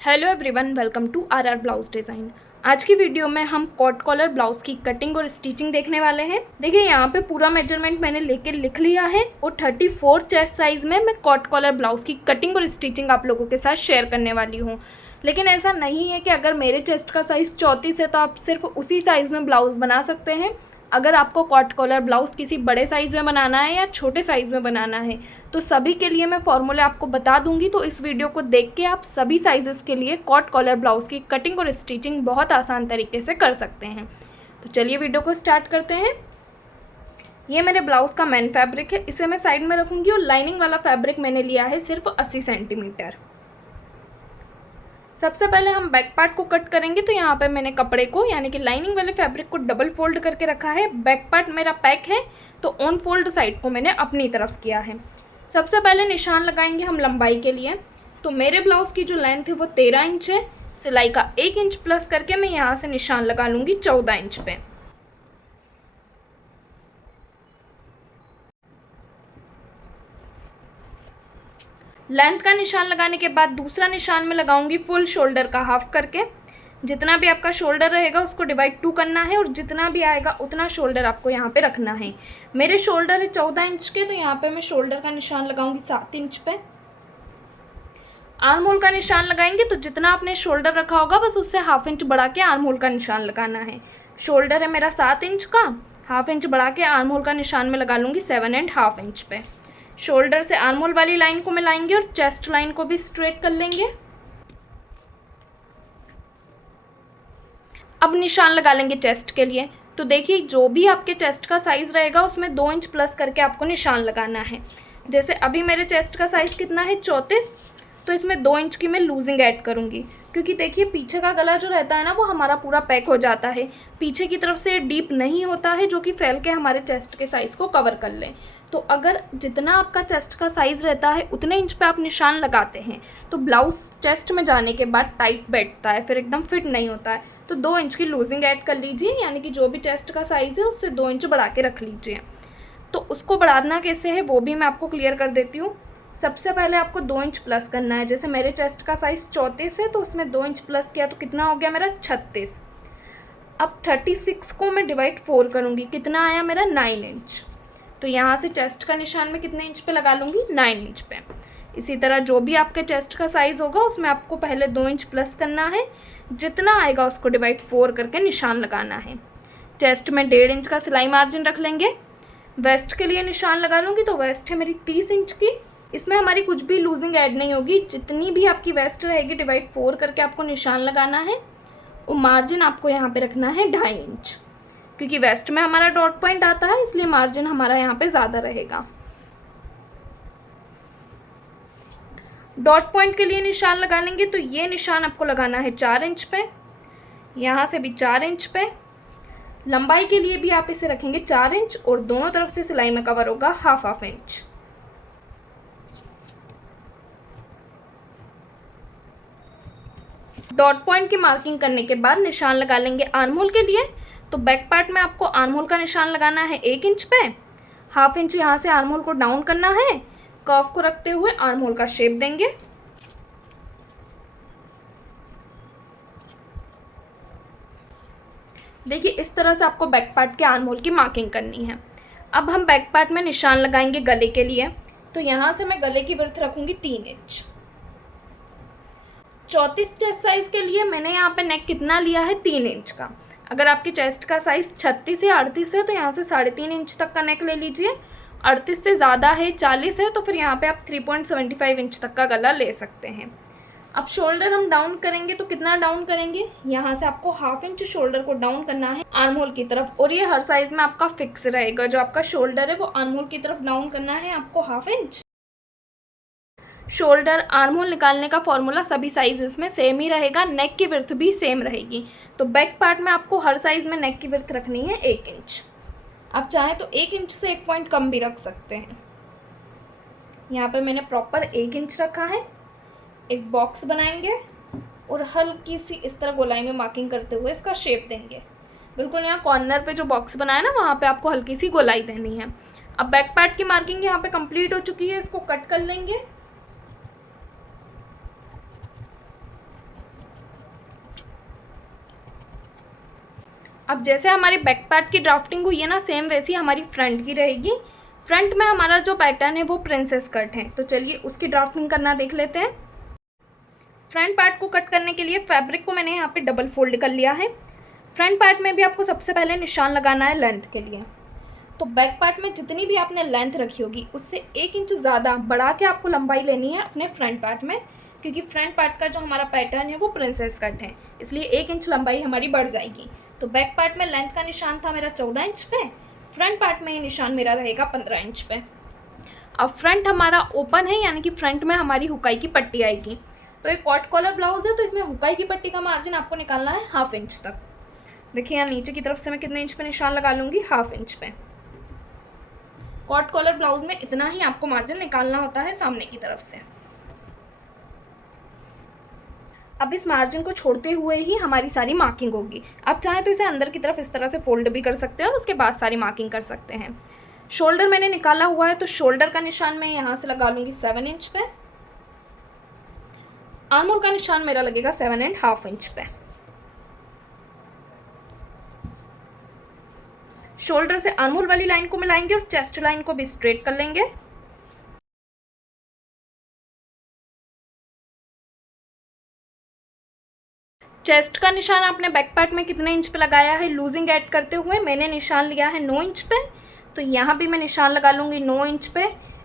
Hello everyone, welcome to our blouse design. आज की video में हम कॉट कॉलर ब्लाउज़ की कटिंग और स्टिचिंग देखने वाले हैं। देखिए यहाँ पे पूरा मेजरमेंट मैंने लेके लिख लिया है और 34 चेस्ट साइज़ में मैं कॉट कॉलर ब्लाउज़ की कटिंग और स्टिचिंग आप लोगों के साथ शेयर करने वाली हूँ। लेकिन ऐसा नहीं है कि अगर मेरे चेस्ट का साइज़ 34 है तो आप सिर्फ उसी साइज़ में ब्लाउज़ बना सकते हैं। अगर आपको कॉट कॉलर ब्लाउज़ किसी बड़े साइज़ में बनाना है या छोटे साइज़ में बनाना है तो सभी के लिए मैं फॉर्मूले आपको बता दूंगी। तो इस वीडियो को देख के आप सभी साइज़ेस के लिए कॉट कॉलर ब्लाउज़ की कटिंग और स्टिचिंग बहुत आसान तरीके से कर सकते हैं। तो चलिए वीडियो को स्टार्ट करते हैं। ये मेरे ब्लाउज़ का मेन फैब्रिक है, इसे मैं साइड में रखूँगी और लाइनिंग वाला फैब्रिक मैंने लिया है सिर्फ 80 सेंटीमीटर। सबसे पहले हम बैक पार्ट को कट करेंगे। तो यहाँ पे मैंने कपड़े को यानी कि लाइनिंग वाले फैब्रिक को डबल फोल्ड करके रखा है। बैक पार्ट मेरा पैक है तो ऑन फोल्ड साइड को मैंने अपनी तरफ किया है। सबसे पहले निशान लगाएंगे हम लंबाई के लिए। तो मेरे ब्लाउज़ की जो लेंथ है वो 13 इंच है। सिलाई का 1 इंच प्लस करके मैं यहाँ से निशान लगा लूँगी 14 इंच पे। लेंथ का निशान लगाने के बाद दूसरा निशान में लगाऊंगी फुल शोल्डर का हाफ करके। जितना भी आपका शोल्डर रहेगा उसको डिवाइड 2 करना है और जितना भी आएगा उतना शोल्डर आपको यहाँ पे रखना है। मेरे शोल्डर है 14 इंच के तो यहाँ पे मैं शोल्डर का निशान लगाऊंगी 7 इंच पे। आर्म होल का निशान लगाएंगे तो जितना आपने शोल्डर रखा होगा बस उससे हाफ इंच बढ़ा के आर्म होल का निशान लगाना है। शोल्डर है मेरा 7 इंच का, हाफ इंच बढ़ा के आर्म होल का निशान में लगा लूँगी 7.5 इंच पे। शोल्डर से आर्म होल वाली लाइन को मिलाएंगे और चेस्ट लाइन को भी स्ट्रेट कर लेंगे। अब निशान लगा लेंगे चेस्ट के लिए। तो देखिए जो भी आपके चेस्ट का साइज़ रहेगा उसमें 2 इंच प्लस करके आपको निशान लगाना है। जैसे अभी मेरे चेस्ट का साइज़ कितना है 34, तो इसमें 2 इंच की मैं लूजिंग ऐड करूँगी क्योंकि देखिए पीछे का गला जो रहता है ना वो हमारा पूरा पैक हो जाता है। पीछे की तरफ से डीप नहीं होता है जो कि फैल के हमारे चेस्ट के साइज़ को कवर कर ले। तो अगर जितना आपका चेस्ट का साइज़ रहता है उतने इंच पे आप निशान लगाते हैं तो ब्लाउज़ चेस्ट में जाने के बाद टाइट बैठता है, फिर एकदम फिट नहीं होता है। तो 2 इंच की लूजिंग ऐड कर लीजिए, यानी कि जो भी चेस्ट का साइज़ है उससे 2 इंच बढ़ा के रख लीजिए। तो उसको बढ़ाना कैसे है वो भी मैं आपको क्लियर कर देती हूँ। सबसे पहले आपको 2 इंच प्लस करना है। जैसे मेरे चेस्ट का साइज़ 34 है तो उसमें 2 इंच प्लस किया तो कितना हो गया मेरा 36। अब 36 को मैं डिवाइड 4 करूँगी, कितना आया मेरा 9 इंच। तो यहाँ से चेस्ट का निशान में कितने इंच पे लगा लूँगी 9 इंच पे। इसी तरह जो भी आपके चेस्ट का साइज़ होगा उसमें आपको पहले 2 इंच प्लस करना है, जितना आएगा उसको डिवाइड 4 करके निशान लगाना है। चेस्ट में 1.5 इंच का सिलाई मार्जिन रख लेंगे। वेस्ट के लिए निशान लगा लूँगी तो वेस्ट है मेरी 30 इंच की। इसमें हमारी कुछ भी लूजिंग ऐड नहीं होगी, जितनी भी आपकी वेस्ट रहेगी डिवाइड 4 करके आपको निशान लगाना है। और मार्जिन आपको यहाँ पे रखना है 2.5 इंच, क्योंकि वेस्ट में हमारा डॉट पॉइंट आता है इसलिए मार्जिन हमारा यहाँ पे ज़्यादा रहेगा। डॉट पॉइंट के लिए निशान लगा लेंगे तो ये निशान आपको लगाना है 4 इंच पे, यहाँ से भी 4 इंच पे। लंबाई के लिए भी आप इसे रखेंगे 4 इंच और दोनों तरफ से सिलाई में कवर होगा हाफ इंच। डॉट पॉइंट की मार्किंग करने के बाद निशान लगा लेंगे आर्म होल के लिए। तो बैक पार्ट में आपको आर्म होल का निशान लगाना है 1 इंच पे, हाफ इंच यहाँ से आर्म होल को डाउन करना है, कर्व को रखते हुए आर्म होल का शेप देंगे। देखिए इस तरह से आपको बैक पार्ट के आर्म होल की मार्किंग करनी है। अब हम बैक पार्ट में निशान लगाएंगे गले के लिए। तो यहाँ से मैं गले की विड्थ रखूँगी 3 इंच। 34 चेस्ट साइज़ के लिए मैंने यहाँ पे नेक कितना लिया है 3 इंच का। अगर आपके चेस्ट का साइज़ 36 या 38 है तो यहाँ से 3.5 इंच तक का नेक ले लीजिए। 38 से ज़्यादा है 40 है तो फिर यहाँ पे आप 3.75 इंच तक का गला ले सकते हैं। अब शोल्डर हम डाउन करेंगे तो कितना डाउन करेंगे, यहाँ से आपको हाफ इंच शोल्डर को डाउन करना है आर्म होल की तरफ। और ये हर साइज़ में आपका फिक्स रहेगा, जो आपका शोल्डर है वो आर्म होल की तरफ डाउन करना है आपको half inch. Shoulder arm hole निकालने का फॉर्मूला सभी साइजेस में सेम ही रहेगा, नेक की विड्थ भी सेम रहेगी। तो बैक पार्ट में आपको हर साइज़ में नेक की विड्थ रखनी है 1 इंच। आप चाहें तो 1 इंच से 1 पॉइंट कम भी रख सकते हैं। यहाँ पे मैंने प्रॉपर 1 इंच रखा है। एक बॉक्स बनाएंगे और हल्की सी इस तरह गोलाई में मार्किंग करते हुए इसका शेप देंगे। बिल्कुल यहाँ कॉर्नर पे जो बॉक्स बनाया ना वहाँ पे आपको हल्की सी गोलाई देनी है। अब बैक पार्ट की मार्किंग यहाँ पे कंप्लीट हो चुकी है, इसको कट कर लेंगे। अब जैसे हमारे बैक पार्ट की ड्राफ्टिंग हुई है ना, सेम वैसी हमारी फ्रंट की रहेगी। फ्रंट में हमारा जो पैटर्न है वो प्रिंसेस कट है, तो चलिए उसकी ड्राफ्टिंग करना देख लेते हैं। फ्रंट पार्ट को कट करने के लिए फैब्रिक को मैंने यहाँ पे डबल फोल्ड कर लिया है। फ्रंट पार्ट में भी आपको सबसे पहले निशान लगाना है लेंथ के लिए। तो बैक पार्ट में जितनी भी आपने लेंथ रखी होगी उससे 1 इंच ज़्यादा बढ़ा के आपको लंबाई लेनी है अपने फ्रंट पार्ट में, क्योंकि फ्रंट पार्ट का जो हमारा पैटर्न है वो प्रिंसेस कट है, इसलिए 1 इंच लंबाई हमारी बढ़ जाएगी। तो बैक पार्ट में लेंथ का निशान था मेरा 14 इंच पे, फ्रंट पार्ट में ये निशान मेरा रहेगा 15 इंच पे। अब फ्रंट हमारा ओपन है, यानी कि फ्रंट में हमारी हुकाई की पट्टी आएगी। तो एक कॉट कॉलर ब्लाउज है, तो इसमें हुकाई की पट्टी का मार्जिन आपको निकालना है 1/2 इंच तक। देखिए यहाँ नीचे की तरफ से मैं कितने इंच पे निशान लगा लूँगी, 1/2 इंच पे। कॉट कॉलर ब्लाउज में इतना ही आपको मार्जिन निकालना होता है सामने की तरफ से। अब इस मार्जिन को छोड़ते हुए ही हमारी सारी मार्किंग होगी। आप चाहें तो इसे अंदर की तरफ इस तरह से फोल्ड भी कर सकते हैं और उसके बाद सारी मार्किंग कर सकते हैं। शोल्डर मैंने निकाला हुआ है, तो शोल्डर का निशान मैं यहाँ से लगा लूँगी 7 इंच पे। आर्म होल का निशान मेरा लगेगा 7.5 इंच पे। शोल्डर से आर्म होल वाली लाइन को मिलाएंगे और चेस्ट लाइन को भी स्ट्रेट कर लेंगे। चेस्ट का निशान आपने बैक पार्ट में कितने इंच पे लगाया है, लूजिंग ऐड करते हुए मैंने निशान लिया है 9 इंच पे, तो यहाँ भी मैं निशान लगा लूँगी 9 इंच पे।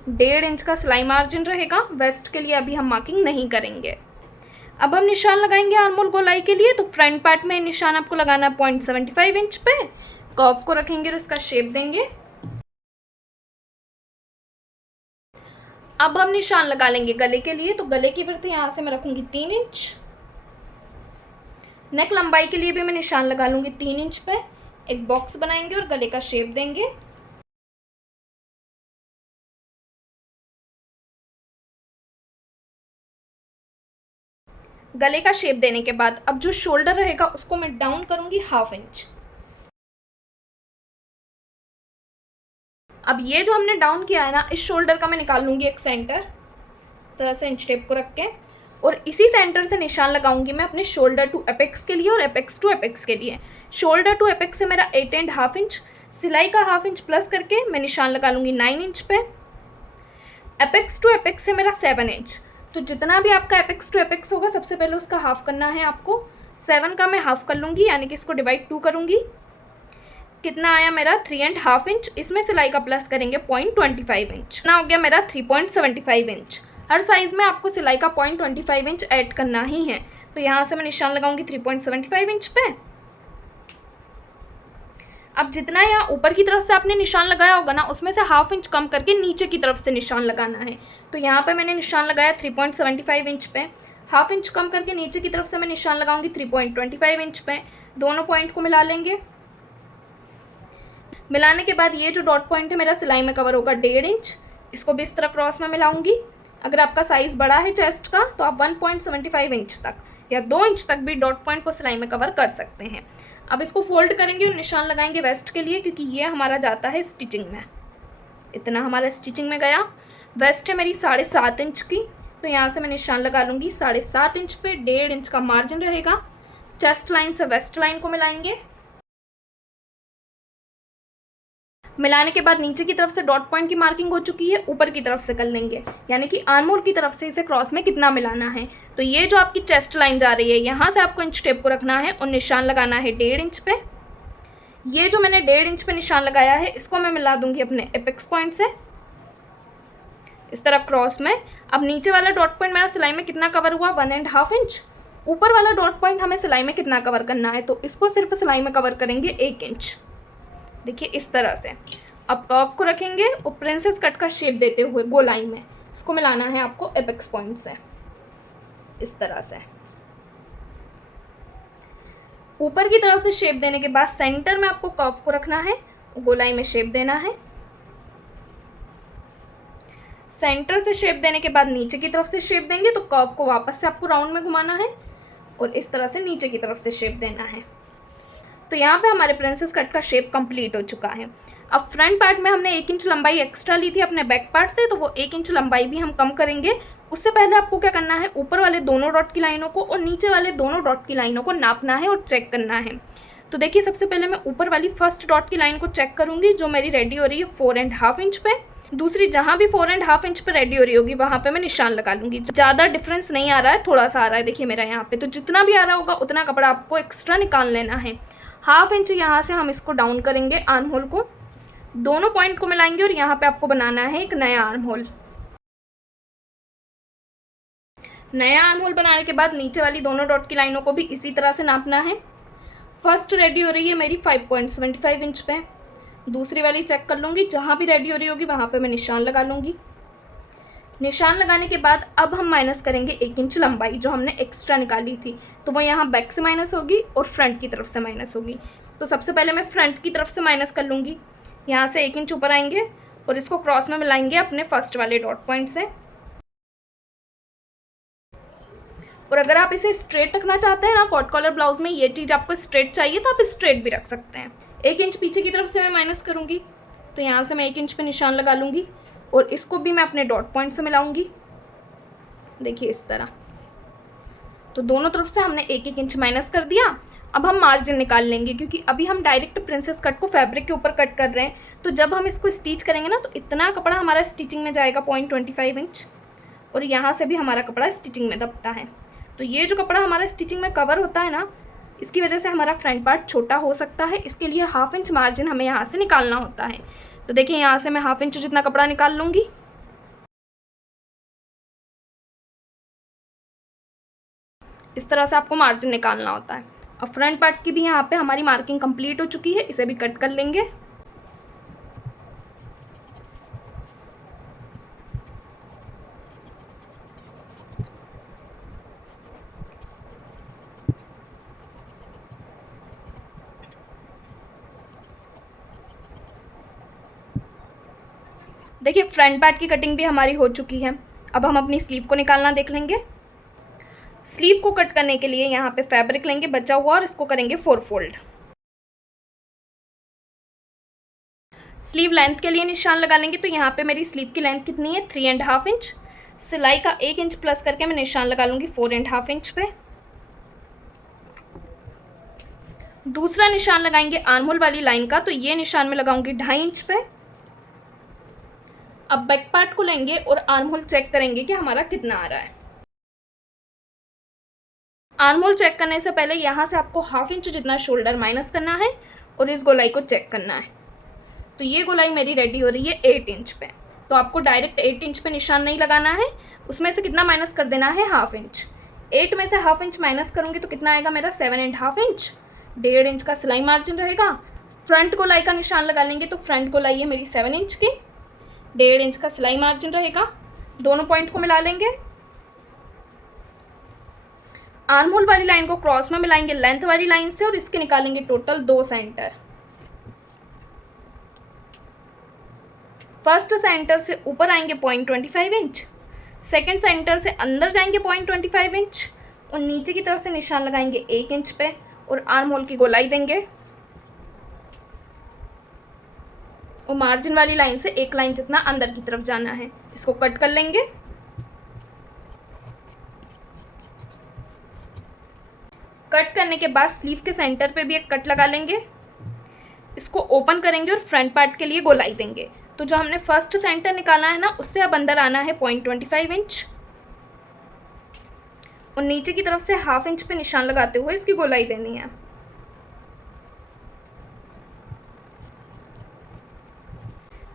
1.5 इंच का सिलाई मार्जिन रहेगा। वेस्ट के लिए अभी हम मार्किंग नहीं करेंगे। अब हम निशान लगाएंगे आर्म होल गोलाई के लिए। तो फ्रंट पार्ट में निशान आपको लगाना है 0.75 इंच पे। कर्व को रखेंगे और इसका शेप देंगे। अब हम निशान लगा लेंगे गले के लिए। तो गले की वृद्धि यहाँ से मैं रखूंगी 3 इंच। नेक लंबाई के लिए भी मैं निशान लगा लूंगी 3 इंच पे। एक बॉक्स बनाएंगे और गले का शेप देंगे। गले का शेप देने के बाद अब जो शोल्डर रहेगा उसको मैं डाउन करूंगी 1/2 इंच। अब ये जो हमने डाउन किया है ना, इस शोल्डर का मैं निकाल लूंगी एक सेंटर, इस तरह से इंच टेप को रख के, और इसी सेंटर से निशान लगाऊंगी मैं अपने शोल्डर टू एपेक्स के लिए और एपेक्स टू एपेक्स के लिए। शोल्डर टू एपेक्स से मेरा 8.5 इंच, सिलाई का 1/2 इंच प्लस करके मैं निशान लगा लूंगी 9 इंच पे। एपेक्स टू एपेक्स से मेरा 7 इंच। तो जितना भी आपका एपेक्स टू एपेक्स होगा सबसे पहले उसका हाफ करना है आपको। 7 का मैं हाफ कर लूँगी, यानी कि इसको डिवाइड 2 करूँगी। कितना आया मेरा 3.5 इंच। इसमें सिलाई का प्लस करेंगे 0.25 इंच। ना हो गया मेरा 3.75 इंच। हर साइज़ में आपको सिलाई का 0.25 इंच ऐड करना ही है। तो यहाँ से मैं निशान लगाऊंगी 3.75 इंच पे। अब जितना यहाँ ऊपर की तरफ से आपने निशान लगाया होगा ना, उसमें से 1/2 इंच कम करके नीचे की तरफ से निशान लगाना है। तो यहाँ पे मैंने निशान लगाया 3.75 इंच पे। 1/2 इंच कम करके नीचे की तरफ से मैं निशान लगाऊंगी 3.25 इंच पे। दोनों पॉइंट को मिला लेंगे। मिलाने के बाद ये जो डॉट पॉइंट है मेरा सिलाई में कवर होगा 1.5 इंच। इसको भी इस तरह क्रॉस में मिलाऊंगी। अगर आपका साइज़ बड़ा है चेस्ट का तो आप 1.75 इंच तक या 2 इंच तक भी डॉट पॉइंट को सिलाई में कवर कर सकते हैं। अब इसको फोल्ड करेंगे और निशान लगाएंगे वेस्ट के लिए, क्योंकि ये हमारा जाता है स्टिचिंग में। इतना हमारा स्टिचिंग में गया। वेस्ट है मेरी 7.5 इंच की, तो यहाँ से मैं निशान लगा लूँगी 7.5 इंच पे। 1.5 इंच का मार्जिन रहेगा। चेस्ट लाइन से वेस्ट लाइन को मिलाएंगे। मिलाने के बाद नीचे की तरफ से डॉट पॉइंट की मार्किंग हो चुकी है, ऊपर की तरफ से कर लेंगे, यानी कि आर्म होल की तरफ से इसे क्रॉस में कितना मिलाना है। तो ये जो आपकी चेस्ट लाइन जा रही है, यहाँ से आपको इंच टेप को रखना है और निशान लगाना है 1.5 इंच पे। ये जो मैंने 1.5 इंच पे निशान लगाया है, इसको मैं मिला दूंगी अपने एपेक्स पॉइंट से इस तरह क्रॉस में। अब नीचे वाला डॉट पॉइंट मेरा सिलाई में कितना कवर हुआ, 1.5 इंच। ऊपर वाला डॉट पॉइंट हमें सिलाई में कितना कवर करना है, तो इसको सिर्फ सिलाई में कवर करेंगे 1 इंच। देखिए इस तरह से। अब कर्व को रखेंगे और प्रिंसेस कट का शेप देते हुए गोलाई में इसको मिलाना है आपको एपेक्स पॉइंट से इस तरह से। ऊपर की तरफ से शेप देने के बाद सेंटर में आपको कर्व को रखना है और गोलाई में शेप देना है। सेंटर से शेप देने के बाद नीचे की तरफ से शेप देंगे, तो कर्व को वापस से आपको राउंड में घुमाना है और इस तरह से नीचे की तरफ से शेप देना है। तो यहाँ पे हमारे प्रिंसेस कट का शेप कंप्लीट हो चुका है। अब फ्रंट पार्ट में हमने 1 इंच लंबाई एक्स्ट्रा ली थी अपने बैक पार्ट से, तो वो 1 इंच लंबाई भी हम कम करेंगे। उससे पहले आपको क्या करना है, ऊपर वाले दोनों डॉट की लाइनों को और नीचे वाले दोनों डॉट की लाइनों को नापना है और चेक करना है। तो देखिए सबसे पहले मैं ऊपर वाली फर्स्ट डॉट की लाइन को चेक करूँगी जो मेरी रेडी हो रही है 4.5 इंच पे। दूसरी जहाँ भी 4.5 इंच पे रेडी हो रही होगी वहाँ पे मैं निशान लगा लूँगी। ज़्यादा डिफरेंस नहीं आ रहा है, थोड़ा सा आ रहा है देखिए मेरा यहाँ पे। तो जितना भी आ रहा होगा उतना कपड़ा आपको एक्स्ट्रा निकाल लेना है। 1/2 इंच यहाँ से हम इसको डाउन करेंगे, आर्म होल को दोनों पॉइंट को मिलाएंगे और यहाँ पे आपको बनाना है एक नया आर्म होल। नया आर्म होल बनाने के बाद नीचे वाली दोनों डॉट की लाइनों को भी इसी तरह से नापना है। फर्स्ट रेडी हो रही है मेरी 5.75 इंच पे, दूसरी वाली चेक कर लूँगी, जहाँ भी रेडी हो रही होगी वहाँ पे मैं निशान लगा लूँगी। निशान लगाने के बाद अब हम माइनस करेंगे 1 इंच लंबाई जो हमने एक्स्ट्रा निकाली थी, तो वो यहाँ बैक से माइनस होगी और फ्रंट की तरफ से माइनस होगी। तो सबसे पहले मैं फ्रंट की तरफ से माइनस कर लूँगी। यहाँ से 1 इंच ऊपर आएंगे और इसको क्रॉस में मिलाएंगे अपने फर्स्ट वाले डॉट पॉइंट से। और अगर आप इसे स्ट्रेट रखना चाहते हैं ना, कॉट कॉलर ब्लाउज में ये चीज़ आपको स्ट्रेट चाहिए तो आप स्ट्रेट भी रख सकते हैं। 1 इंच पीछे की तरफ से मैं माइनस करूँगी, तो यहाँ से मैं 1 इंच पे निशान लगा लूँगी और इसको भी मैं अपने डॉट पॉइंट से मिलाऊँगी, देखिए इस तरह। तो दोनों तरफ से हमने 1-1 इंच माइनस कर दिया। अब हम मार्जिन निकाल लेंगे क्योंकि अभी हम डायरेक्ट प्रिंसेस कट को फैब्रिक के ऊपर कट कर रहे हैं, तो जब हम इसको स्टिच करेंगे ना तो इतना कपड़ा हमारा स्टिचिंग में जाएगा 0.25 इंच, और यहाँ से भी हमारा कपड़ा स्टिचिंग में दबता है। तो ये जो कपड़ा हमारा स्टिचिंग में कवर होता है ना, इसकी वजह से हमारा फ्रंट पार्ट छोटा हो सकता है। इसके लिए 1/2 इंच मार्जिन हमें यहाँ से निकालना होता है। तो देखिए यहाँ से मैं 1/2 इंच जितना कपड़ा निकाल लूँगी। इस तरह से आपको मार्जिन निकालना होता है। अब फ्रंट पार्ट की भी यहाँ पे हमारी मार्किंग कंप्लीट हो चुकी है, इसे भी कट कर लेंगे। देखिए फ्रंट पार्ट की कटिंग भी हमारी हो चुकी है। अब हम अपनी स्लीव को निकालना देख लेंगे। स्लीव को कट करने के लिए यहाँ पे फैब्रिक लेंगे बचा हुआ और इसको करेंगे 4 फोल्ड। स्लीव लेंथ के लिए निशान लगा लेंगे। तो यहाँ पे मेरी स्लीव की लेंथ कितनी है, 3.5 इंच। सिलाई का 1 इंच प्लस करके मैं निशान लगा लूँगी 4.5 इंच पे। दूसरा निशान लगाएंगे आर्म होल वाली लाइन का, तो ये निशान में लगाऊंगी 2.5 इंच पे। अब बैक पार्ट को लेंगे और आर्म होल चेक करेंगे कि हमारा कितना आ रहा है। आर्म होल चेक करने से पहले यहाँ से आपको 1/2 इंच जितना शोल्डर माइनस करना है और इस गोलाई को चेक करना है। तो ये गोलाई मेरी रेडी हो रही है 8 इंच पे। तो आपको डायरेक्ट 8 इंच पे निशान नहीं लगाना है, उसमें से कितना माइनस कर देना है, 1/2 इंच। 8 में से 1/2 इंच माइनस करूँगी तो कितना आएगा मेरा, 7.5 इंच। 1.5 इंच का सिलाई मार्जिन रहेगा। फ्रंट गोलाई का निशान लगा लेंगे, तो फ्रंट गोलाई है मेरी 7 इंच की। 1.5 इंच का सिलाई मार्जिन रहेगा। दोनों पॉइंट को मिला लेंगे। आर्म होल वाली लाइन को क्रॉस में मिलाएंगे लेंथ वाली लाइन से और इसके निकालेंगे टोटल 2 सेंटर। फर्स्ट सेंटर से ऊपर आएंगे 0.25 इंच, सेकंड सेंटर से अंदर जाएंगे 0.25 इंच और नीचे की तरफ से निशान लगाएंगे 1 इंच पे और आर्म होल की गोलाई देंगे और मार्जिन वाली लाइन से 1 लाइन जितना अंदर की तरफ जाना है। इसको कट कर लेंगे। कट करने के बाद स्लीव के सेंटर पे भी एक कट लगा लेंगे। इसको ओपन करेंगे और फ्रंट पार्ट के लिए गोलाई देंगे। तो जो हमने फर्स्ट सेंटर निकाला है ना, उससे अब अंदर आना है 0.25 इंच और नीचे की तरफ से 1/2 इंच पे निशान लगाते हुए इसकी गोलाई देनी है।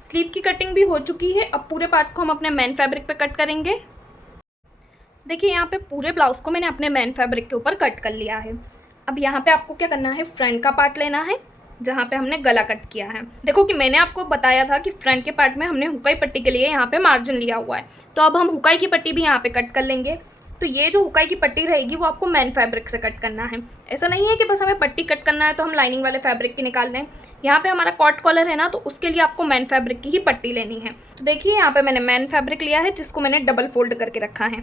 स्लीव की कटिंग भी हो चुकी है। अब पूरे पार्ट को हम अपने मेन फैब्रिक पे कट करेंगे। देखिए यहाँ पे पूरे ब्लाउज को मैंने अपने मेन फैब्रिक के ऊपर कट कर लिया है। अब यहाँ पे आपको क्या करना है, फ्रंट का पार्ट लेना है जहाँ पे हमने गला कट किया है। देखो कि मैंने आपको बताया था कि फ्रंट के पार्ट में हमने हुकाई पट्टी के लिए यहाँ पे मार्जिन लिया हुआ है, तो अब हम हुकाई की पट्टी भी यहाँ पे कट कर लेंगे। तो ये जो हुकाई की पट्टी रहेगी वो आपको मेन फैब्रिक से कट करना है। ऐसा नहीं है कि बस हमें पट्टी कट करना है तो हम लाइनिंग वाले फैब्रिक की निकाल लें। यहाँ पे हमारा कॉट कॉलर है ना, तो उसके लिए आपको मेन फैब्रिक की ही पट्टी लेनी है। तो देखिए यहाँ पे मैंने मेन फैब्रिक लिया है जिसको मैंने डबल फोल्ड करके रखा है।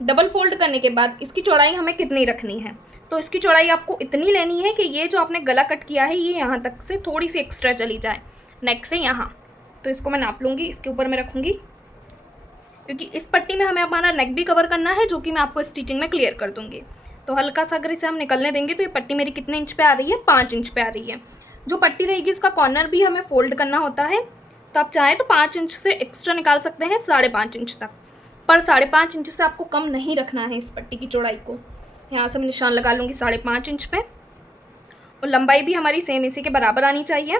डबल फोल्ड करने के बाद इसकी चौड़ाई हमें कितनी रखनी है, तो इसकी चौड़ाई आपको इतनी लेनी है कि ये जो आपने गला कट किया है ये यहाँ तक से थोड़ी सी एक्स्ट्रा चली जाए, नेक से यहाँ। तो इसको मैं नाप लूँगी, इसके ऊपर मैं रखूँगी क्योंकि इस पट्टी में हमें हमारा नेक भी कवर करना है, जो कि मैं आपको स्टिचिंग में क्लियर कर दूँगी। तो हल्का सा अगर इसे हम निकलने देंगे तो ये पट्टी मेरी कितने इंच पे आ रही है, 5 इंच पे आ रही है। जो पट्टी रहेगी इसका कॉर्नर भी हमें फोल्ड करना होता है, तो आप चाहें तो 5 इंच से एक्स्ट्रा निकाल सकते हैं 5.5 इंच तक, पर 5.5 इंच से आपको कम नहीं रखना है इस पट्टी की चौड़ाई को। यहाँ से मैं निशान लगा लूँगी 5.5 इंच पे, और लंबाई भी हमारी सेम इसी के बराबर आनी चाहिए,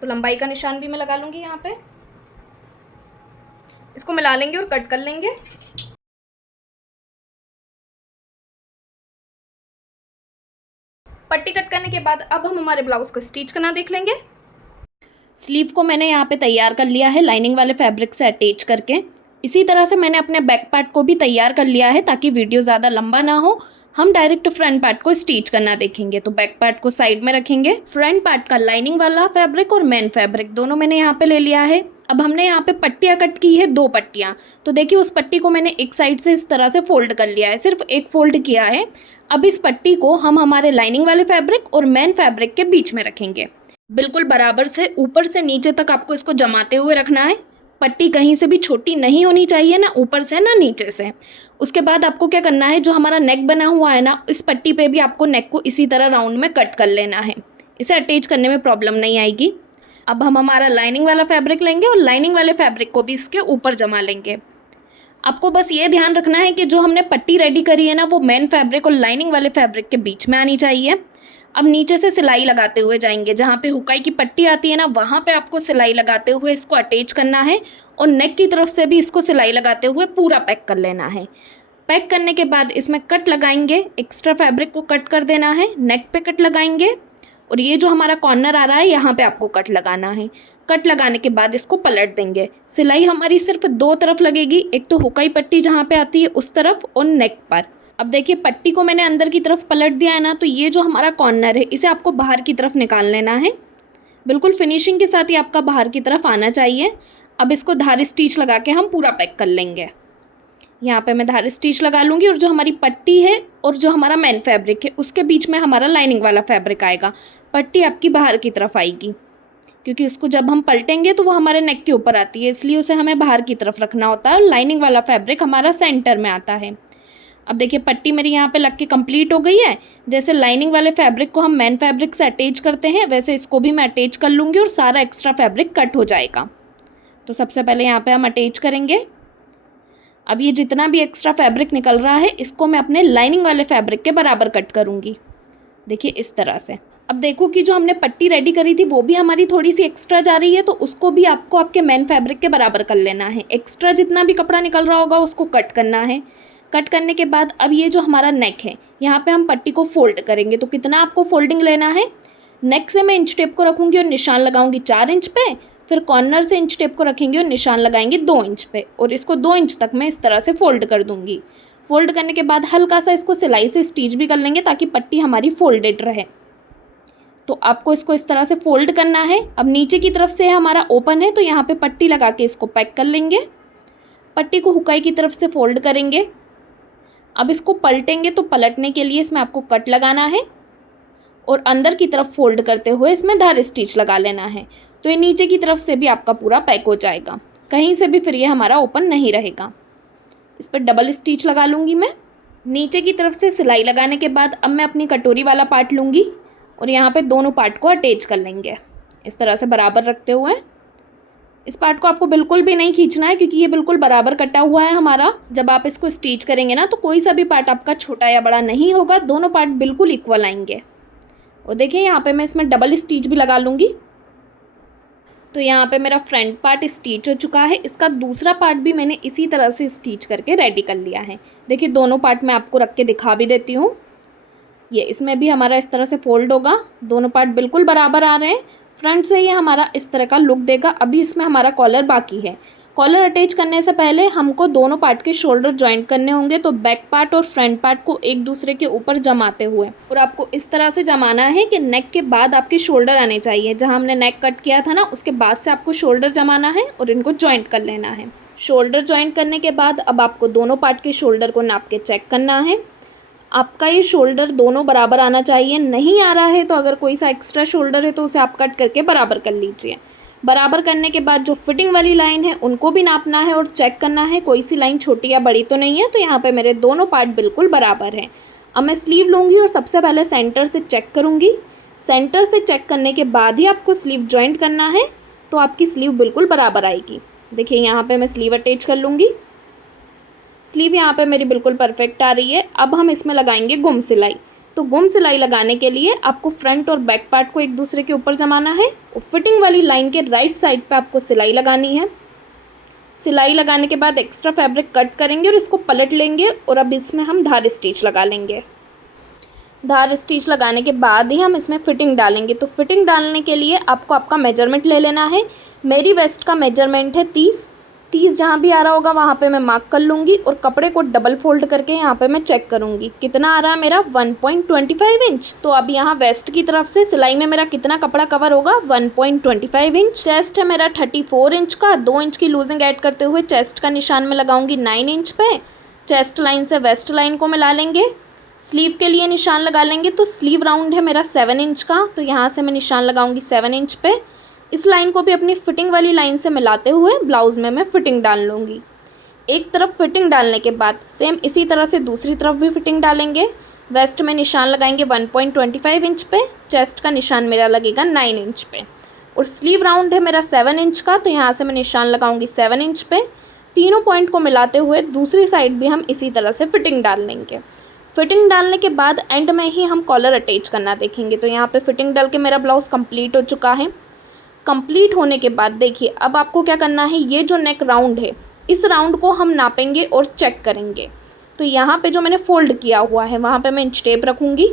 तो लंबाई का निशान भी मैं लगा लूँगी यहाँ पे। इसको मिला लेंगे और कट कर लेंगे। पट्टी कट करने के बाद अब हम हमारे ब्लाउज को स्टिच करना देख लेंगे। स्लीव को मैंने यहाँ पे तैयार कर लिया है लाइनिंग वाले फैब्रिक से अटैच करके। इसी तरह से मैंने अपने बैक पार्ट को भी तैयार कर लिया है ताकि वीडियो ज़्यादा लंबा ना हो। हम डायरेक्ट फ्रंट पार्ट को स्टिच करना देखेंगे। तो बैक पार्ट को साइड में रखेंगे। फ्रंट पार्ट का लाइनिंग वाला फैब्रिक और मेन फैब्रिक दोनों मैंने यहाँ पे ले लिया है। अब हमने यहाँ पे पट्टियाँ कट की है, 2 पट्टियाँ। तो देखिए उस पट्टी को मैंने एक साइड से इस तरह से फोल्ड कर लिया है, सिर्फ एक फोल्ड किया है। अब इस पट्टी को हम हमारे लाइनिंग वाले फैब्रिक और मेन फैब्रिक के बीच में रखेंगे। बिल्कुल बराबर से ऊपर से नीचे तक आपको इसको जमाते हुए रखना है। पट्टी कहीं से भी छोटी नहीं होनी चाहिए, ना ऊपर से ना नीचे से। उसके बाद आपको क्या करना है, जो हमारा नेक बना हुआ है ना, इस पट्टी पे भी आपको नेक को इसी तरह राउंड में कट कर लेना है। इसे अटैच करने में प्रॉब्लम नहीं आएगी। अब हम हमारा लाइनिंग वाला फैब्रिक लेंगे और लाइनिंग वाले फैब्रिक को भी इसके ऊपर जमा लेंगे। आपको बस ये ध्यान रखना है कि जो हमने पट्टी रेडी करी है ना, वो मेन फैब्रिक और लाइनिंग वाले फैब्रिक के बीच में आनी चाहिए। अब नीचे से सिलाई लगाते हुए जाएंगे, जहाँ पे हुकाई की पट्टी आती है ना, वहाँ पे आपको सिलाई लगाते हुए इसको अटैच करना है और नेक की तरफ से भी इसको सिलाई लगाते हुए पूरा पैक कर लेना है। पैक करने के बाद इसमें कट लगाएंगे, एक्स्ट्रा फैब्रिक को कट कर देना है, नेक पे कट लगाएंगे और ये जो हमारा कॉर्नर आ रहा है यहाँ पे आपको कट लगाना है। कट लगाने के बाद इसको पलट देंगे। सिलाई हमारी सिर्फ 2 तरफ लगेगी, एक तो हुकाई पट्टी जहाँ पे आती है उस तरफ और नेक पर। अब देखिए पट्टी को मैंने अंदर की तरफ पलट दिया है ना, तो ये जो हमारा कॉर्नर है इसे आपको बाहर की तरफ निकाल लेना है। बिल्कुल फिनिशिंग के साथ ही आपका बाहर की तरफ आना चाहिए। अब इसको धारी स्टिच लगा के हम पूरा पैक कर लेंगे। यहाँ पे मैं धारी स्टिच लगा लूँगी और जो हमारी पट्टी है और जो हमारा मेन फैब्रिक है उसके बीच में हमारा लाइनिंग वाला फैब्रिक आएगा। पट्टी आपकी बाहर की तरफ आएगी, क्योंकि उसको जब हम पलटेंगे तो वो हमारे नेक के ऊपर आती है, इसलिए उसे हमें बाहर की तरफ रखना होता है और लाइनिंग वाला फैब्रिक हमारा सेंटर में आता है। अब देखिए पट्टी मेरी यहाँ पे लग के कंप्लीट हो गई है। जैसे लाइनिंग वाले फैब्रिक को हम मेन फैब्रिक से अटैच करते हैं, वैसे इसको भी मैं अटैच कर लूँगी और सारा एक्स्ट्रा फैब्रिक कट हो जाएगा। तो सबसे पहले यहाँ पे हम अटैच करेंगे। अब ये जितना भी एक्स्ट्रा फैब्रिक निकल रहा है इसको मैं अपने लाइनिंग वाले फैब्रिक के बराबर कट करूँगी। देखिए इस तरह से। अब देखो कि जो हमने पट्टी रेडी करी थी वो भी हमारी थोड़ी सी एक्स्ट्रा जा रही है, तो उसको भी आपको आपके मेन फैब्रिक के बराबर कर लेना है। एक्स्ट्रा जितना भी कपड़ा निकल रहा होगा उसको कट करना है। कट करने के बाद अब ये जो हमारा नेक है यहाँ पे हम पट्टी को फोल्ड करेंगे। तो कितना आपको फोल्डिंग लेना है, नेक से मैं इंच टेप को रखूँगी और निशान लगाऊंगी 4 इंच पे, फिर कॉर्नर से इंच टेप को रखेंगे और निशान लगाएंगे 2 इंच पे, और इसको 2 इंच तक मैं इस तरह से फोल्ड कर दूँगी। फोल्ड करने के बाद हल्का सा इसको सिलाई से स्टिच भी कर लेंगे ताकि पट्टी हमारी फोल्डेड रहे। तो आपको इसको इस तरह से फोल्ड करना है। अब नीचे की तरफ से हमारा ओपन है तो यहाँ पे पट्टी लगा के इसको पैक कर लेंगे। पट्टी को हुकाई की तरफ से फोल्ड करेंगे। अब इसको पलटेंगे तो पलटने के लिए इसमें आपको कट लगाना है और अंदर की तरफ फोल्ड करते हुए इसमें धार स्टिच लगा लेना है। तो ये नीचे की तरफ से भी आपका पूरा पैक हो जाएगा, कहीं से भी फिर ये हमारा ओपन नहीं रहेगा। इस पर डबल स्टिच लगा लूँगी मैं। नीचे की तरफ से सिलाई लगाने के बाद अब मैं अपनी कटोरी वाला पार्ट लूँगी और यहाँ पे दोनों पार्ट को अटैच कर लेंगे इस तरह से बराबर रखते हुए। इस पार्ट को आपको बिल्कुल भी नहीं खींचना है क्योंकि ये बिल्कुल बराबर कटा हुआ है हमारा। जब आप इसको स्टिच करेंगे ना तो कोई सा भी पार्ट आपका छोटा या बड़ा नहीं होगा, दोनों पार्ट बिल्कुल इक्वल आएंगे। और देखिए यहाँ पे मैं इसमें डबल स्टिच भी लगा लूँगी। तो यहाँ पे मेरा फ्रंट पार्ट स्टिच हो चुका है। इसका दूसरा पार्ट भी मैंने इसी तरह से स्टिच करके रेडी कर लिया है। देखिए दोनों पार्ट मैं आपको रख के दिखा भी देती हूँ। ये इसमें भी हमारा इस तरह से फोल्ड होगा, दोनों पार्ट बिल्कुल बराबर आ रहे हैं। फ्रंट से ये हमारा इस तरह का लुक देगा। अभी इसमें हमारा कॉलर बाकी है। कॉलर अटैच करने से पहले हमको दोनों पार्ट के शोल्डर जॉइंट करने होंगे। तो बैक पार्ट और फ्रंट पार्ट को एक दूसरे के ऊपर जमाते हुए, और आपको इस तरह से जमाना है कि नेक के बाद आपके शोल्डर आने चाहिए। जहाँ हमने नेक कट किया था ना उसके बाद से आपको शोल्डर जमाना है और इनको जॉइंट कर लेना है। शोल्डर जॉइंट करने के बाद अब आपको दोनों पार्ट के शोल्डर को नाप के चेक करना है। आपका ये शोल्डर दोनों बराबर आना चाहिए। नहीं आ रहा है तो अगर कोई सा एक्स्ट्रा शोल्डर है तो उसे आप कट करके बराबर कर लीजिए। बराबर करने के बाद जो फिटिंग वाली लाइन है उनको भी नापना है और चेक करना है कोई सी लाइन छोटी या बड़ी तो नहीं है। तो यहाँ पे मेरे दोनों पार्ट बिल्कुल बराबर हैं। अब मैं स्लीव लूँगी और सबसे पहले सेंटर से चेक करूँगी। सेंटर से चेक करने के बाद ही आपको स्लीव जॉइंट करना है, तो आपकी स्लीव बिल्कुल बराबर आएगी। देखिए यहाँ पे मैं स्लीव अटैच कर लूँगी। स्लीव यहाँ पे मेरी बिल्कुल परफेक्ट आ रही है। अब हम इसमें लगाएंगे गुम सिलाई। तो गुम सिलाई लगाने के लिए आपको फ्रंट और बैक पार्ट को एक दूसरे के ऊपर जमाना है और फिटिंग वाली लाइन के राइट साइड पे आपको सिलाई लगानी है। सिलाई लगाने के बाद एक्स्ट्रा फैब्रिक कट करेंगे और इसको पलट लेंगे और अब इसमें हम धार स्टिच लगा लेंगे। धार स्टिच लगाने के बाद ही हम इसमें फिटिंग डालेंगे। तो फिटिंग डालने के लिए आपको आपका मेजरमेंट ले लेना है। मेरी वेस्ट का मेजरमेंट है 30 जहाँ भी आ रहा होगा वहाँ पे मैं मार्क कर लूँगी और कपड़े को डबल फोल्ड करके यहाँ पे मैं चेक करूँगी कितना आ रहा है मेरा 1.25 इंच। तो अब यहाँ वेस्ट की तरफ से सिलाई में मेरा कितना कपड़ा कवर होगा 1.25 इंच। चेस्ट है मेरा 34 इंच का, 2 इंच की लूजिंग ऐड करते हुए चेस्ट का निशान में लगाऊंगी 9 इंच पे। चेस्ट लाइन से वेस्ट लाइन को मिला लेंगे। स्लीव के लिए निशान लगा लेंगे। तो स्लीव राउंड है मेरा 7 इंच का, तो यहाँ से मैं निशान लगाऊंगी 7 इंच पे। इस लाइन को भी अपनी फिटिंग वाली लाइन से मिलाते हुए ब्लाउज़ में मैं फिटिंग डाल लूँगी। एक तरफ फिटिंग डालने के बाद सेम इसी तरह से दूसरी तरफ भी फिटिंग डालेंगे। वेस्ट में निशान लगाएंगे 1.25 इंच पे, चेस्ट का निशान मेरा लगेगा 9 इंच पे और स्लीव राउंड है मेरा 7 इंच का, तो यहाँ से मैं निशान लगाऊंगी 7 इंच पे। तीनों पॉइंट को मिलाते हुए दूसरी साइड भी हम इसी तरह से फिटिंग डाल लेंगे। फिटिंग डालने के बाद एंड में ही हम कॉलर अटैच करना देखेंगे। तो यहाँ पे फिटिंग डाल के मेरा ब्लाउज़ कंप्लीट हो चुका है। कंप्लीट होने के बाद देखिए अब आपको क्या करना है, ये जो नेक राउंड है इस राउंड को हम नापेंगे और चेक करेंगे। तो यहाँ पे जो मैंने फ़ोल्ड किया हुआ है वहाँ पे मैं इंच टेप रखूँगी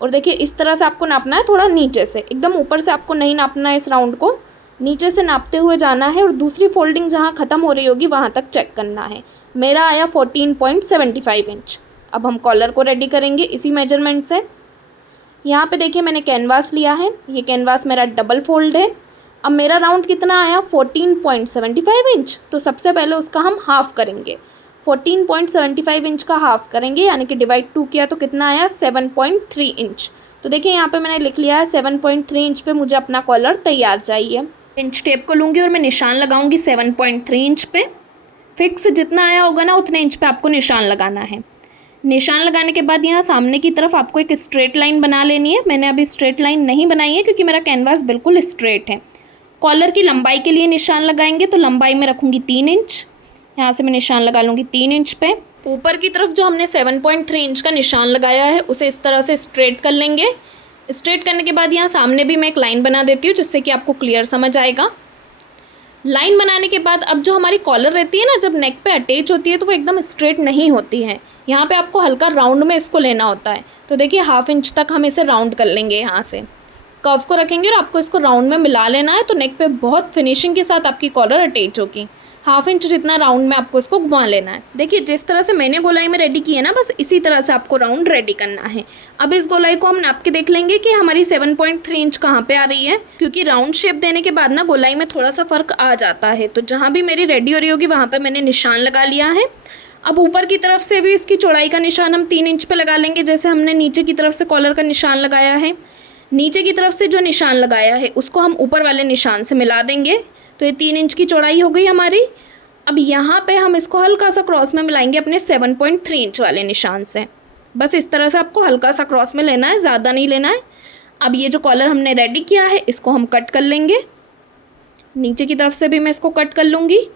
और देखिए इस तरह से आपको नापना है, थोड़ा नीचे से, एकदम ऊपर से आपको नहीं नापना है। इस राउंड को नीचे से नापते हुए जाना है और दूसरी फोल्डिंग जहाँ ख़त्म हो रही होगी वहाँ तक चेक करना है। मेरा आया 14.75 इंच। अब हम कॉलर को रेडी करेंगे इसी मेजरमेंट से। यहाँ पे देखिए मैंने कैनवास लिया है, ये कैनवास मेरा डबल फोल्ड है। अब मेरा राउंड कितना आया 14.75 इंच, तो सबसे पहले उसका हम हाफ़ करेंगे। 14.75 इंच का हाफ़ करेंगे यानी कि डिवाइड 2 किया तो कितना आया 7.3 इंच। तो देखिए यहाँ पे मैंने लिख लिया है 7.3 इंच पे मुझे अपना कॉलर तैयार चाहिए। इंच टेप को लूँगी और मैं निशान लगाऊँगी 7.3 इंच पे। फिक्स जितना आया होगा ना उतने इंच पे आपको निशान लगाना है। निशान लगाने के बाद यहाँ सामने की तरफ आपको एक स्ट्रेट लाइन बना लेनी है। मैंने अभी स्ट्रेट लाइन नहीं बनाई है क्योंकि मेरा कैनवास बिल्कुल स्ट्रेट है। कॉलर की लंबाई के लिए निशान लगाएंगे तो लंबाई में रखूँगी 3 इंच। यहाँ से मैं निशान लगा लूँगी 3 इंच पे। ऊपर की तरफ जो हमने 7.3 इंच का निशान लगाया है उसे इस तरह से स्ट्रेट कर लेंगे। स्ट्रेट करने के बाद यहाँ सामने भी मैं एक लाइन बना देती हूँ जिससे कि आपको क्लियर समझ आएगा। लाइन बनाने के बाद अब जो हमारी कॉलर रहती है ना, जब नेक पे अटैच होती है तो वो एकदम स्ट्रेट नहीं होती है। यहाँ पे आपको हल्का राउंड में इसको लेना होता है। तो देखिए 1/2 इंच तक हम इसे राउंड कर लेंगे। यहाँ से कर्व को रखेंगे और आपको इसको राउंड में मिला लेना है, तो नेक पे बहुत फिनिशिंग के साथ आपकी कॉलर अटैच होगी। 1/2 इंच जितना राउंड में आपको इसको घुमा लेना है। देखिए जिस तरह से मैंने गोलाई में रेडी की है ना, बस इसी तरह से आपको राउंड रेडी करना है। अब इस गोलाई को हम नाप के देख लेंगे कि हमारी 7.3 इंच कहाँ पे आ रही है, क्योंकि राउंड शेप देने के बाद ना गोलाई में थोड़ा सा फ़र्क आ जाता है। तो जहाँ भी मेरी रेडी हो रही होगी वहाँ पर मैंने निशान लगा लिया है। अब ऊपर की तरफ से भी इसकी चौड़ाई का निशान हम 3 इंच पे लगा लेंगे, जैसे हमने नीचे की तरफ से कॉलर का निशान लगाया है। नीचे की तरफ से जो निशान लगाया है उसको हम ऊपर वाले निशान से मिला देंगे। तो ये 3 इंच की चौड़ाई हो गई हमारी। अब यहाँ पे हम इसको हल्का सा क्रॉस में मिलाएंगे अपने 7.3 इंच वाले निशान से। बस इस तरह से आपको हल्का सा क्रॉस में लेना है, ज़्यादा नहीं लेना है। अब ये जो कॉलर हमने रेडी किया है इसको हम कट कर लेंगे। नीचे की तरफ से भी मैं इसको कट कर लूँगी।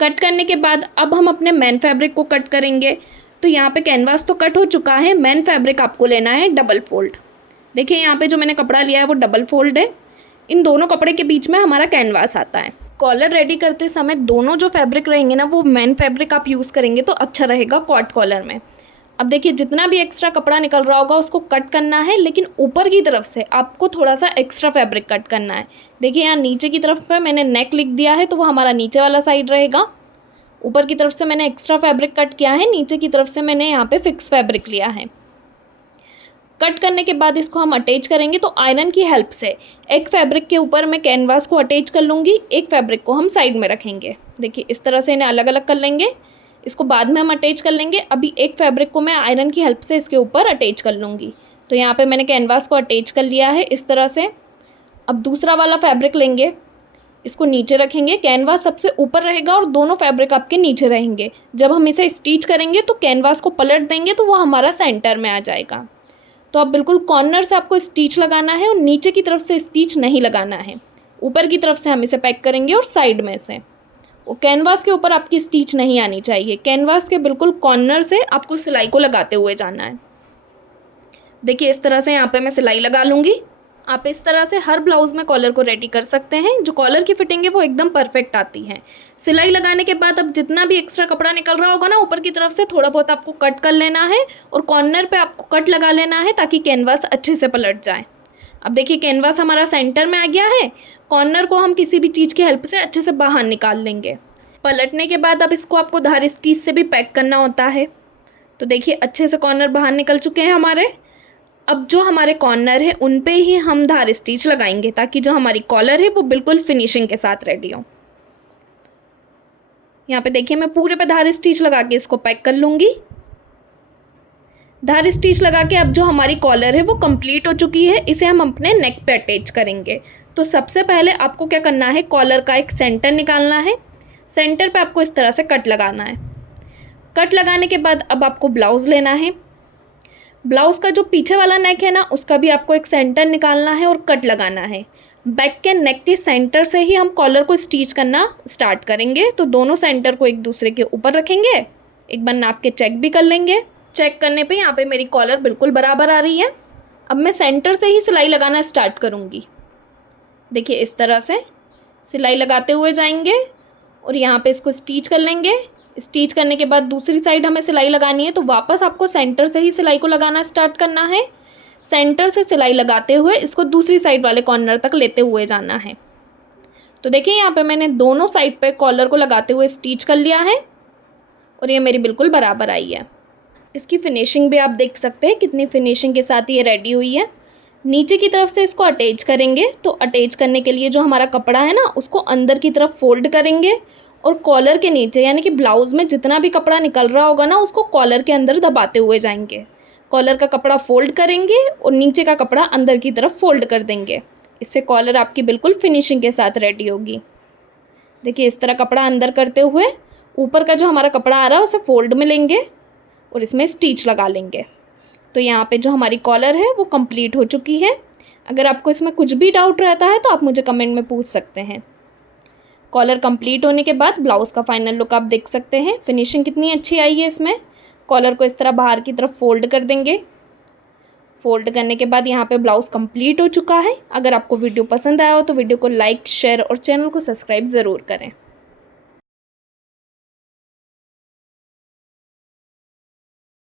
कट करने के बाद अब हम अपने मेन फैब्रिक को कट करेंगे। तो यहाँ पे कैनवास तो कट हो चुका है, मेन फैब्रिक आपको लेना है डबल फोल्ड। देखिए यहाँ पे जो मैंने कपड़ा लिया है वो डबल फोल्ड है। इन दोनों कपड़े के बीच में हमारा कैनवास आता है। कॉलर रेडी करते समय दोनों जो फैब्रिक रहेंगे ना वो मेन फैब्रिक आप यूज़ करेंगे तो अच्छा रहेगा कॉट कॉलर में। अब देखिए जितना भी एक्स्ट्रा कपड़ा निकल रहा होगा उसको कट करना है, लेकिन ऊपर की तरफ से आपको थोड़ा सा एक्स्ट्रा फैब्रिक कट करना है। देखिए यहाँ नीचे की तरफ पे मैंने नेक लिख दिया है तो वो हमारा नीचे वाला साइड रहेगा। ऊपर की तरफ से मैंने एक्स्ट्रा फैब्रिक कट किया है, नीचे की तरफ से मैंने यहाँ पे फिक्स फैब्रिक लिया है। कट करने के बाद इसको हम अटैच करेंगे। तो आयरन की हेल्प से एक फैब्रिक के ऊपर मैं कैनवास को अटैच कर लूँगी, एक फैब्रिक को हम साइड में रखेंगे। देखिए इस तरह से इन्हें अलग अलग कर लेंगे, इसको बाद में हम अटैच कर लेंगे। अभी एक फैब्रिक को मैं आयरन की हेल्प से इसके ऊपर अटैच कर लूँगी। तो यहाँ पे मैंने कैनवास को अटैच कर लिया है इस तरह से। अब दूसरा वाला फैब्रिक लेंगे, इसको नीचे रखेंगे, कैनवास सबसे ऊपर रहेगा और दोनों फैब्रिक आपके नीचे रहेंगे। जब हम इसे स्टिच करेंगे तो कैनवास को पलट देंगे तो वो हमारा सेंटर में आ जाएगा। तो अब बिल्कुल कॉर्नर से आपको स्टिच लगाना है और नीचे की तरफ से स्टिच नहीं लगाना है। ऊपर की तरफ से हम इसे पैक करेंगे और साइड में से, वो कैनवास के ऊपर आपकी स्टिच नहीं आनी चाहिए। कैनवास के बिल्कुल कॉर्नर से आपको सिलाई को लगाते हुए जाना है। देखिए इस तरह से यहाँ पे मैं सिलाई लगा लूँगी। आप इस तरह से हर ब्लाउज़ में कॉलर को रेडी कर सकते हैं। जो कॉलर की फिटिंग है वो एकदम परफेक्ट आती है। सिलाई लगाने के बाद अब जितना भी एक्स्ट्रा कपड़ा निकल रहा होगा ना, ऊपर की तरफ से थोड़ा बहुत आपको कट कर लेना है और कॉर्नर पे आपको कट लगा लेना है ताकि कैनवास अच्छे से पलट जाए। अब देखिए कैनवास हमारा सेंटर में आ गया है। कॉर्नर को हम किसी भी चीज़ की हेल्प से अच्छे से बाहर निकाल लेंगे। पलटने के बाद अब इसको आपको धार स्टिच से भी पैक करना होता है। तो देखिए अच्छे से कॉर्नर बाहर निकल चुके हैं हमारे। अब जो हमारे कॉर्नर है उन पे ही हम धार स्टिच लगाएंगे ताकि जो हमारी कॉलर है वो बिल्कुल फिनिशिंग के साथ रेडी हो। यहाँ पे देखिए मैं पूरे पे धार स्टिच लगा के इसको पैक कर लूँगी। धार स्टिच लगा के अब जो हमारी कॉलर है वो कंप्लीट हो चुकी है। इसे हम अपने नेक पे अटैच करेंगे। तो सबसे पहले आपको क्या करना है, कॉलर का एक सेंटर निकालना है। सेंटर पे आपको इस तरह से कट लगाना है। कट लगाने के बाद अब आपको ब्लाउज़ लेना है। ब्लाउज़ का जो पीछे वाला नेक है ना, उसका भी आपको एक सेंटर निकालना है और कट लगाना है। बैक के नेक के सेंटर से ही हम कॉलर को स्टिच करना स्टार्ट करेंगे। तो दोनों सेंटर को एक दूसरे के ऊपर रखेंगे। एक बार नाप के चेक भी कर लेंगे। चेक करने पे यहाँ पे मेरी कॉलर बिल्कुल बराबर आ रही है। अब मैं सेंटर से ही सिलाई लगाना स्टार्ट करूँगी। देखिए इस तरह से सिलाई लगाते हुए जाएंगे और यहाँ पे इसको स्टिच कर लेंगे। स्टिच करने के बाद दूसरी साइड हमें सिलाई लगानी है, तो वापस आपको सेंटर से ही सिलाई को लगाना स्टार्ट करना है। सेंटर से सिलाई लगाते हुए इसको दूसरी साइड वाले कॉर्नर तक लेते हुए जाना है। तो देखिए यहाँ पे मैंने दोनों साइड पे कॉलर को लगाते हुए स्टिच कर लिया है और ये मेरी बिल्कुल बराबर आई है। इसकी फिनिशिंग भी आप देख सकते हैं कितनी फिनिशिंग के साथ ये रेडी हुई है। नीचे की तरफ से इसको अटैच करेंगे। तो अटैच करने के लिए जो हमारा कपड़ा है ना, उसको अंदर की तरफ फोल्ड करेंगे और कॉलर के नीचे यानी कि ब्लाउज़ में जितना भी कपड़ा निकल रहा होगा ना, उसको कॉलर के अंदर दबाते हुए जाएंगे। कॉलर का कपड़ा फोल्ड करेंगे और नीचे का कपड़ा अंदर की तरफ फोल्ड कर देंगे। इससे कॉलर आपकी बिल्कुल फिनिशिंग के साथ रेडी होगी। देखिए इस तरह कपड़ा अंदर करते हुए ऊपर का जो हमारा कपड़ा आ रहा है उसे फोल्ड में लेंगे और इसमें स्टिच लगा लेंगे। तो यहाँ पे जो हमारी कॉलर है वो कंप्लीट हो चुकी है। अगर आपको इसमें कुछ भी डाउट रहता है तो आप मुझे कमेंट में पूछ सकते हैं। कॉलर कंप्लीट होने के बाद ब्लाउज़ का फाइनल लुक आप देख सकते हैं। फिनिशिंग कितनी अच्छी आई है इसमें। कॉलर को इस तरह बाहर की तरफ फोल्ड कर देंगे। फोल्ड करने के बाद यहाँ पे ब्लाउज़ कंप्लीट हो चुका है। अगर आपको वीडियो पसंद आया हो तो वीडियो को लाइक, शेयर और चैनल को सब्सक्राइब ज़रूर करें।